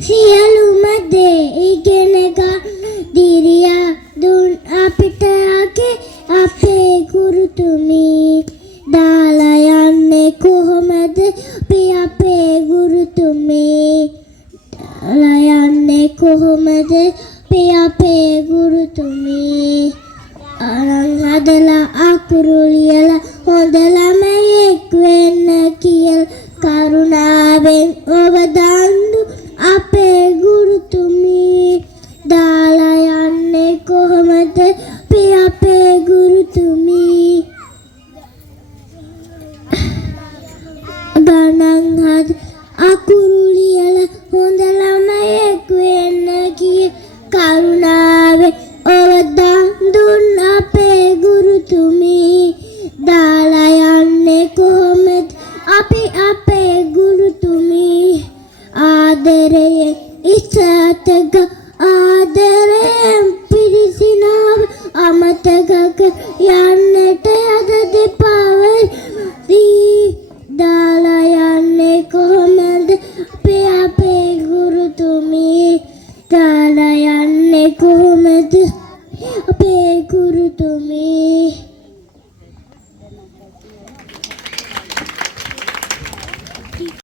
සියලුම දේ ඉගෙන ගන්න දිරියා දුන් අපිට අපේ ගුරුතුමි දාලා යන්නේ කොහොමද අපි අපේ ගුරුතුමි දාලා යන්නේ කොහොමද අපි අපේ ගුරුතුමි අරන් හදලා අකුරු ලියලා හොඳ ළමයෙක් වෙන්න කියලා කරුණාවෙන් ඔබ දන්දු අපේ ගුරුතුමි දාලා යන්නේ කොහොමද අපි අපේ ගුරුතුමි ගණන් හද අකුරු ලියලා හොඳ ළමයෙක් වෙන්න කියලා කරුණාවෙන් ඔබ දුන් අපේ ගුරුතුමි දාලා යන්නේ කොහොමද අපි අපේ ගුරුතුමි ආදරයෙන් ඉස්සතක ආදරයෙන් පිරිසිනාව අමතකක යන්නට යද දෙපාවරි දාලා යන්නේ කොහොමද අපි අපේ ගුරුතුමි දාලා යන්නේ කොහොමද අපේ ගුරුතුමි